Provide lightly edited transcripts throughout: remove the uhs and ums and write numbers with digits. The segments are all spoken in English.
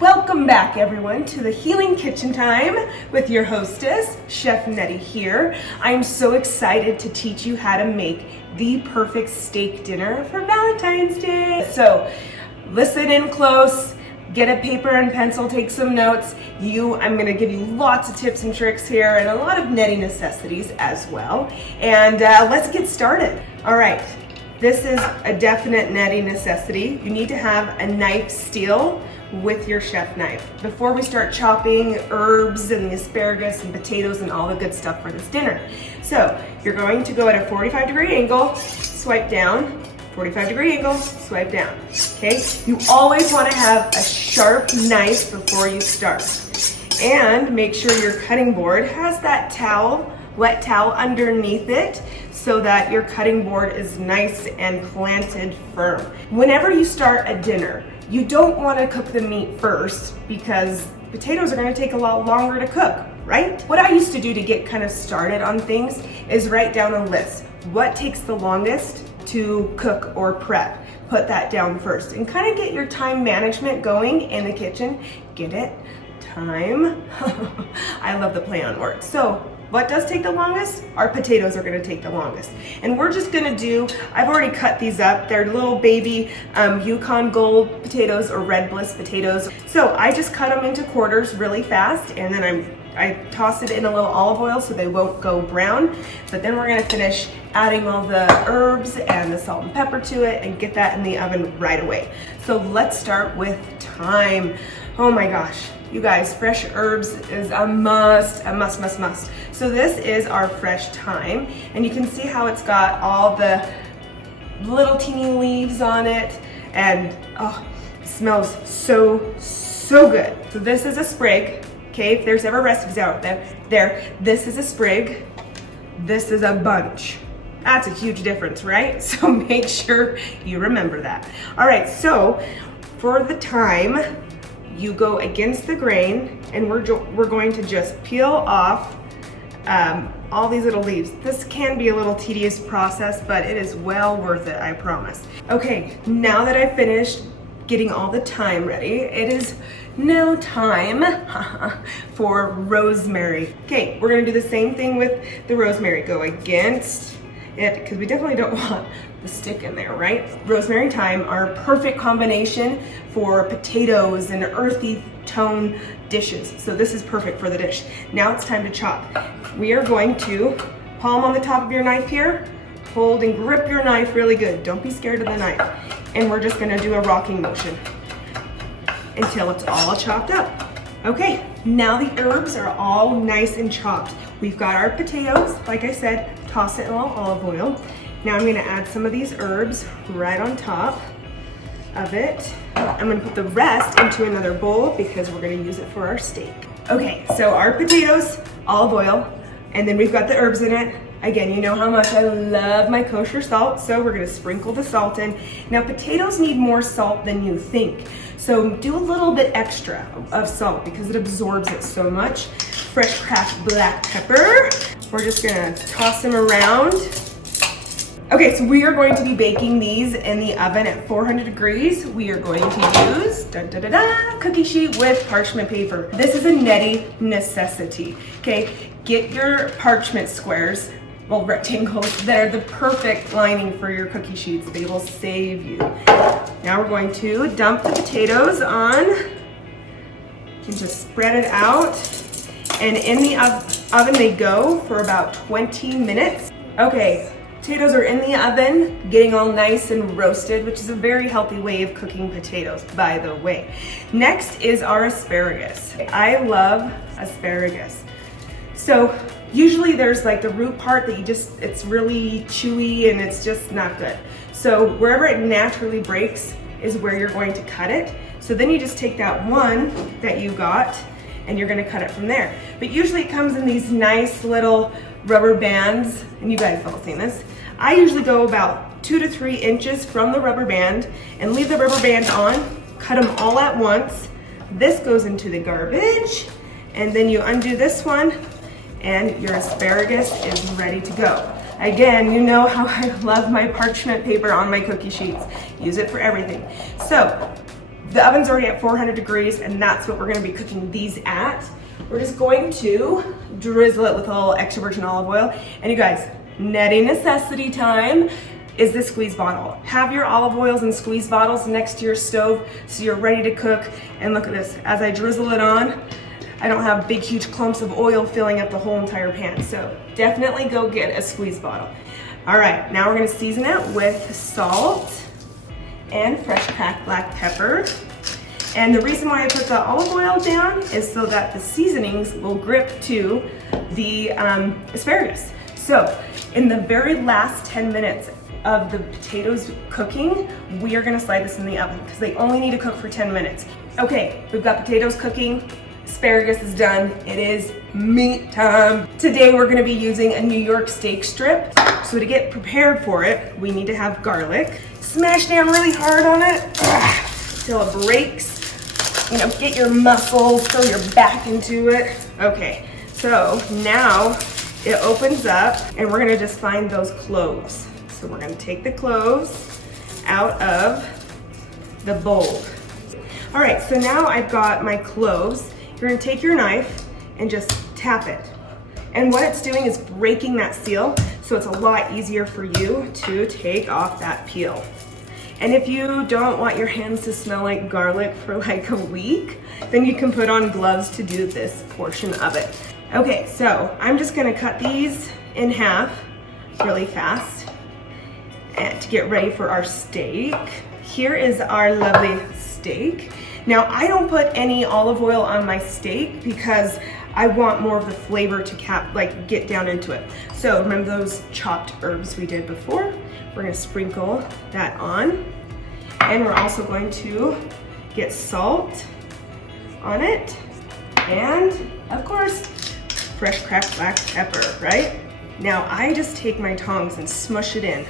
Welcome back, everyone, to the Healing Kitchen Time with your hostess, Chef Nettie here. I'm so excited to teach you how to make the perfect steak dinner for Valentine's Day. So listen in close, get a paper and pencil, take some notes. I'm gonna give you lots of tips and tricks here and a lot of Nettie necessities as well. And let's get started. All right, this is a definite Nettie necessity. You need to have a knife steel with your chef knife before we start chopping herbs and the asparagus and potatoes and all the good stuff for this dinner. So you're going to go at a 45-degree angle, swipe down, 45-degree angle, swipe down, okay? You always want to have a sharp knife before you start. And make sure your cutting board has that towel, wet towel underneath it so that your cutting board is nice and planted firm. Whenever you start a dinner, you don't want to cook the meat first because potatoes are going to take a lot longer to cook, right? What I used to do to get kind of started on things is write down a list. What takes the longest to cook or prep? Put that down first and kind of get your time management going in the kitchen. Get it? Time. I love the play on words. So what does take the longest? Our potatoes are gonna take the longest. And we're just gonna I've already cut these up. They're little baby Yukon Gold potatoes or Red Bliss potatoes. So I just cut them into quarters really fast and then I toss it in a little olive oil so they won't go brown. But then we're gonna finish adding all the herbs and the salt and pepper to it and get that in the oven right away. So let's start with thyme. Oh my gosh. You guys, fresh herbs is a must. So this is our fresh thyme, and you can see how it's got all the little teeny leaves on it, and oh, it smells so good. So this is a sprig, okay? If there's ever recipes out there, this is a sprig, this is a bunch. That's a huge difference, right? So make sure you remember that. All right, so for the thyme, you go against the grain and we're going to just peel off all these little leaves. This can be a little tedious process, but it is well worth it, I promise. Okay, now that I've finished getting all the thyme ready, it is now time for rosemary. Okay, we're gonna do the same thing with the rosemary. Go against it, because we definitely don't want the stick in there, right? Rosemary and thyme are a perfect combination for potatoes and earthy tone dishes. So this is perfect for the dish. Now it's time to chop. We are going to palm on the top of your knife here, hold and grip your knife really good. Don't be scared of the knife. And we're just gonna do a rocking motion until it's all chopped up. Okay, now the herbs are all nice and chopped. We've got our potatoes, like I said, toss it in a little olive oil. Now I'm gonna add some of these herbs right on top of it. I'm gonna put the rest into another bowl because we're gonna use it for our steak. Okay, so our potatoes, olive oil, and then we've got the herbs in it. Again, you know how much I love my kosher salt, so we're gonna sprinkle the salt in. Now potatoes need more salt than you think. So do a little bit extra of salt because it absorbs it so much. Fresh cracked black pepper. We're just gonna toss them around. Okay, so we are going to be baking these in the oven at 400 degrees. We are going to use cookie sheet with parchment paper. This is a Nettie necessity, okay? Get your parchment squares, well, rectangles, that are the perfect lining for your cookie sheets. They will save you. Now we're going to dump the potatoes on. You can just spread it out. And in the oven they go for about 20 minutes. Okay. Potatoes are in the oven, getting all nice and roasted, which is a very healthy way of cooking potatoes, by the way. Next is our asparagus. I love asparagus. So usually there's like the root part that it's really chewy and it's just not good. So wherever it naturally breaks is where you're going to cut it. So then you just take that one that you got and you're gonna cut it from there. But usually it comes in these nice little rubber bands, and you guys have all seen this. I usually go about 2 to 3 inches from the rubber band and leave the rubber band on, cut them all at once. This goes into the garbage, and then you undo this one, and your asparagus is ready to go. Again, you know how I love my parchment paper on my cookie sheets. Use it for everything. So The oven's already at 400 degrees, and that's what we're gonna be cooking these at. We're just going to drizzle it with a little extra virgin olive oil. And you guys, netty necessity time is the squeeze bottle. Have your olive oils and squeeze bottles next to your stove so you're ready to cook. And look at this, as I drizzle it on, I don't have big huge clumps of oil filling up the whole entire pan. So definitely go get a squeeze bottle. All right, now we're gonna season it with salt and fresh cracked black pepper. And the reason why I put the olive oil down is so that the seasonings will grip to the asparagus. So in the very last 10 minutes of the potatoes cooking, we are gonna slide this in the oven because they only need to cook for 10 minutes. Okay, we've got potatoes cooking, asparagus is done, it is meat time. Today we're gonna be using a New York steak strip. So to get prepared for it, we need to have garlic. Smash down really hard on it until it breaks. You know, get your muscles, throw your back into it. Okay, so now it opens up and we're gonna just find those cloves. So we're gonna take the cloves out of the bowl. All right, so now I've got my cloves. You're gonna take your knife and just tap it. And what it's doing is breaking that seal, so it's a lot easier for you to take off that peel. And if you don't want your hands to smell like garlic for like a week, then you can put on gloves to do this portion of it. Okay, so I'm just gonna cut these in half really fast and to get ready for our steak. Here is our lovely steak. Now I don't put any olive oil on my steak because I want more of the flavor to get down into it. So remember those chopped herbs we did before? We're gonna sprinkle that on. And we're also going to get salt on it. And of course, fresh cracked black pepper, right? Now I just take my tongs and smush it in.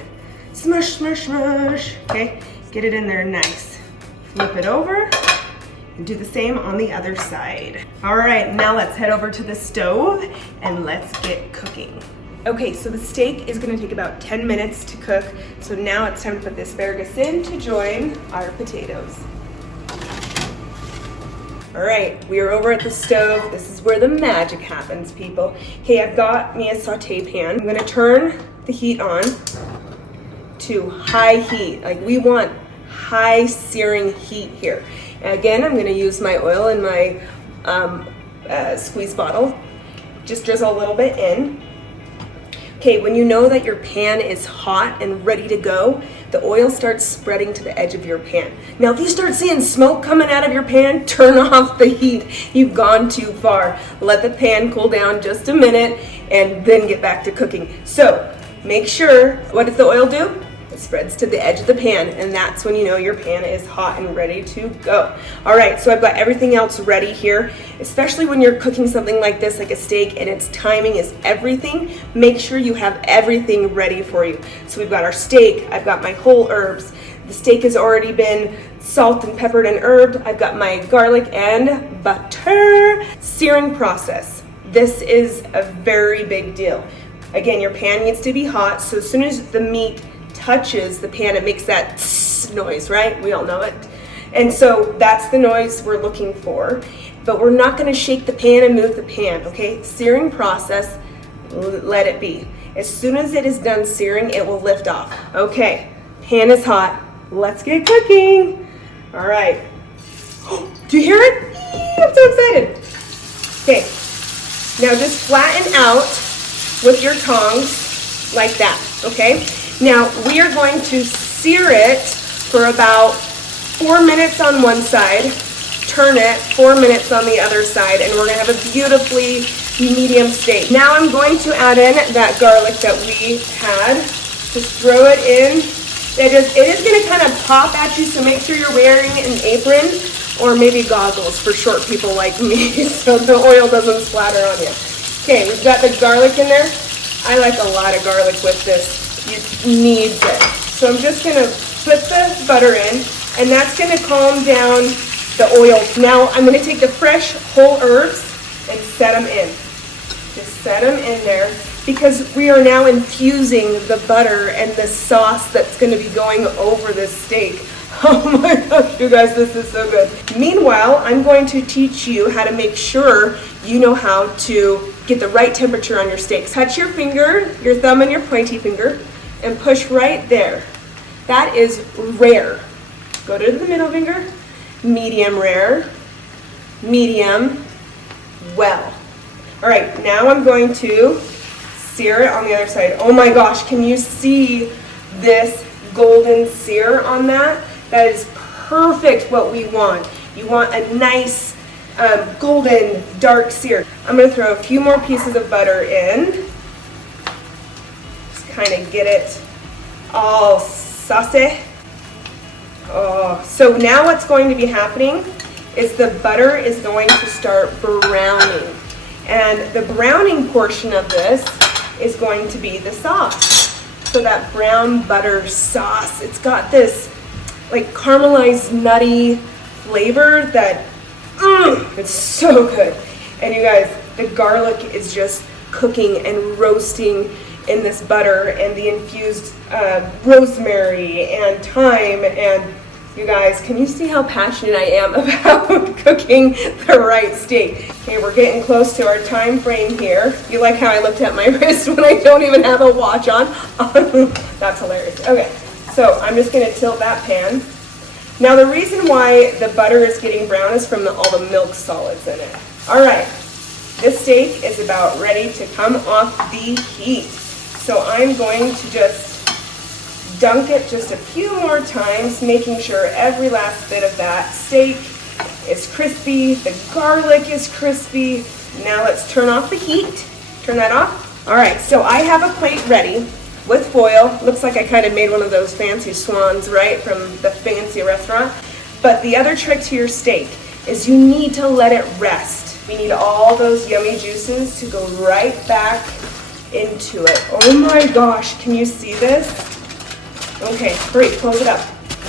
Smush, smush, smush, okay? Get it in there nice. Flip it over and do the same on the other side. All right, now let's head over to the stove and let's get cooking. Okay, so the steak is gonna take about 10 minutes to cook. So now it's time to put the asparagus in to join our potatoes. All right, we are over at the stove. This is where the magic happens, people. Okay, I've got me a saute pan. I'm gonna turn the heat on to high heat. Like we want high searing heat here. And again, I'm gonna use my oil in my squeeze bottle. Just drizzle a little bit in. Okay, when you know that your pan is hot and ready to go, the oil starts spreading to the edge of your pan. Now, if you start seeing smoke coming out of your pan, turn off the heat. You've gone too far. Let the pan cool down just a minute and then get back to cooking. So, make sure, what does the oil do? It spreads to the edge of the pan, and that's when you know your pan is hot and ready to go. All right, so I've got everything else ready here, especially when you're cooking something like this, like a steak, and its timing is everything. Make sure you have everything ready for you. So we've got our steak, I've got my whole herbs. The steak has already been salt and peppered and herbed. I've got my garlic and butter. Searing process. This is a very big deal. Again, your pan needs to be hot, so as soon as the meat touches the pan, it makes that tss noise, right? We all know it. And so that's the noise we're looking for. But we're not gonna shake the pan and move the pan, okay? Searing process, let it be. As soon as it is done searing, it will lift off. Okay, pan is hot. Let's get cooking. All right. Do you hear it? I'm so excited. Okay, now just flatten out with your tongs like that, okay? Now we are going to sear it for about 4 minutes on one side, turn it 4 minutes on the other side, and we're gonna have a beautifully medium steak. Now I'm going to add in that garlic that we had. Just throw it in. It is gonna kind of pop at you, so make sure you're wearing an apron or maybe goggles for short people like me so the oil doesn't splatter on you. Okay, we've got the garlic in there. I like a lot of garlic with this. You need it. So I'm just gonna put the butter in, and that's gonna calm down the oil. Now I'm gonna take the fresh whole herbs and set them in. Just set them in there because we are now infusing the butter and the sauce that's gonna be going over this steak. Oh my gosh, you guys, this is so good. Meanwhile, I'm going to teach you how to make sure you know how to get the right temperature on your steaks. Touch your finger, your thumb and your pointy finger, and push right there. That is rare. Go to the middle finger, medium rare, medium, well. All right, now I'm going to sear it on the other side. Oh my gosh, can you see this golden sear on that? That is perfect what we want. You want a nice golden dark sear. I'm going to throw a few more pieces of butter in. Just kind of get it all saucy. Oh, so now what's going to be happening is the butter is going to start browning. And the browning portion of this is going to be the sauce. So that brown butter sauce, it's got this like caramelized nutty flavor that it's so good. And you guys, the garlic is just cooking and roasting in this butter, and the infused rosemary and thyme. And you guys, can you see how passionate I am about cooking the right steak? Okay, we're getting close to our time frame here. You like how I looked at my wrist when I don't even have a watch on? That's hilarious. Okay, so I'm just gonna tilt that pan. Now the reason why the butter is getting brown is from all the milk solids in it. All right, this steak is about ready to come off the heat. So I'm going to just dunk it just a few more times, making sure every last bit of that steak is crispy, the garlic is crispy. Now let's turn off the heat. Turn that off. All right, so I have a plate ready with foil. Looks like I kind of made one of those fancy swans, right, from the fancy restaurant. But the other trick to your steak is you need to let it rest. We need all those yummy juices to go right back into it. Oh my gosh, can you see this? Okay, great, close it up.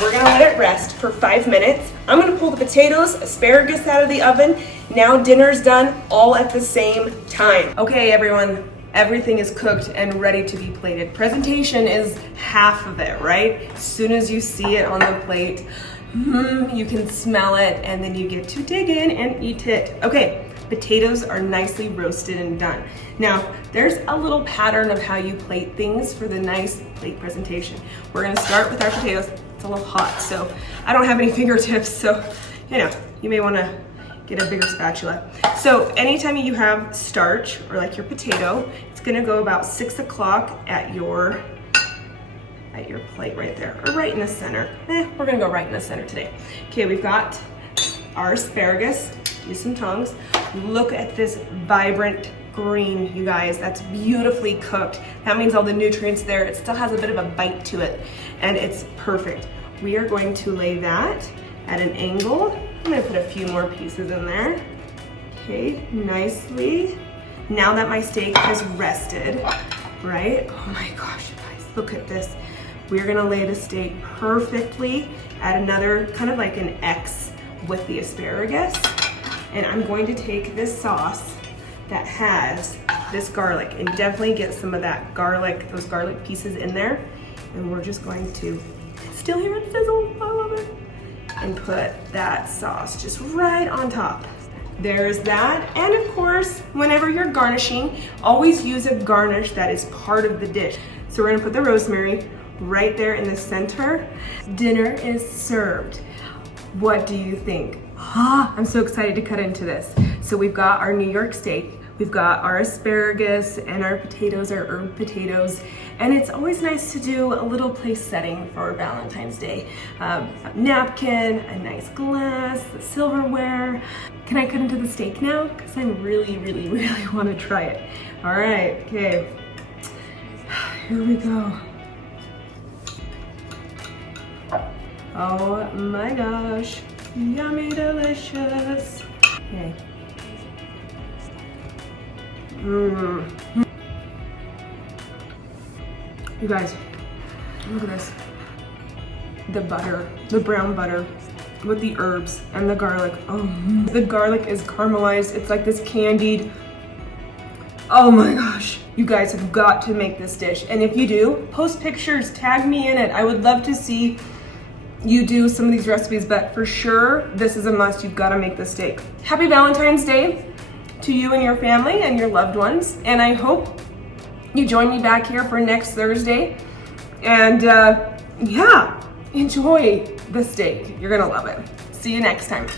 We're gonna let it rest for 5 minutes. I'm gonna pull the potatoes, asparagus out of the oven. Now dinner's done, all at the same time. Okay, everyone, everything is cooked and ready to be plated. Presentation is half of it, right? As soon as you see it on the plate, you can smell it, and then you get to dig in and eat it. Okay, potatoes are nicely roasted and done. Now, there's a little pattern of how you plate things for the nice plate presentation. We're gonna start with our potatoes. It's a little hot, so I don't have any fingertips, so you know, you may wanna get a bigger spatula. So anytime you have starch or like your potato, it's gonna go about 6 o'clock at your plate right there, or right in the center. We're gonna go right in the center today. Okay, we've got our asparagus. Use some tongs. Look at this vibrant green, you guys. That's beautifully cooked. That means all the nutrients there. It still has a bit of a bite to it, and it's perfect. We are going to lay that at an angle. I'm gonna put a few more pieces in there. Okay, nicely. Now that my steak has rested, right? Oh my gosh, you guys, look at this. We're gonna lay the steak perfectly at another kind of like an X with the asparagus. And I'm going to take this sauce that has this garlic and definitely get some of that garlic, those garlic pieces in there. And we're just going to, still hear it sizzle, I love it. And put that sauce just right on top. There's that. And of course, whenever you're garnishing, always use a garnish that is part of the dish. So we're gonna put the rosemary right there in the center. Dinner is served. What do you think? I'm so excited to cut into this. So we've got our New York steak, we've got our asparagus and our potatoes, our herb potatoes, and it's always nice to do a little place setting for Valentine's Day. A napkin, a nice glass, the silverware. Can I cut into the steak now? Because I really want to try it. All right, okay, here we go. Oh my gosh. Yummy, delicious. Okay. You guys, look at this. The butter, the brown butter with the herbs and the garlic. The garlic is caramelized. It's like this candied. Oh my gosh. You guys have got to make this dish. And if you do, post pictures, tag me in it. I would love to see you do some of these recipes, but for sure, this is a must. You've got to make this steak. Happy Valentine's Day to you and your family and your loved ones. And I hope you join me back here for next Thursday. And yeah, enjoy the steak. You're gonna love it. See you next time.